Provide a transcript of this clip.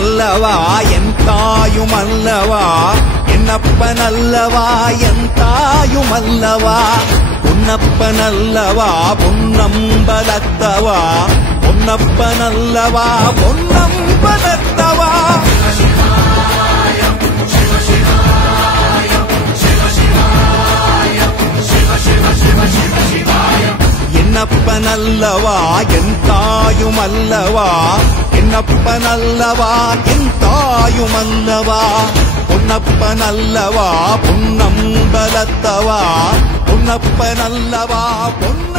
பொன்னப்பனல்லவா என் தாயுமல்லவா என்னப்பனல்லவா என் தாயுமல்லவா பொன்னப்பனல்லவா பொன்னம்பலத்தவா பொன்னப்பனல்லவா பொன்னம்பலத்தவா என்னப்பனல்லவா என் தாயுமல்லவா என்னப்பனல்லவா என் தாயுமல்லவா பொன்னப்பனல்லவா பொன்னம்பலத்தவா பொன்னப்பனல்லவா பொன்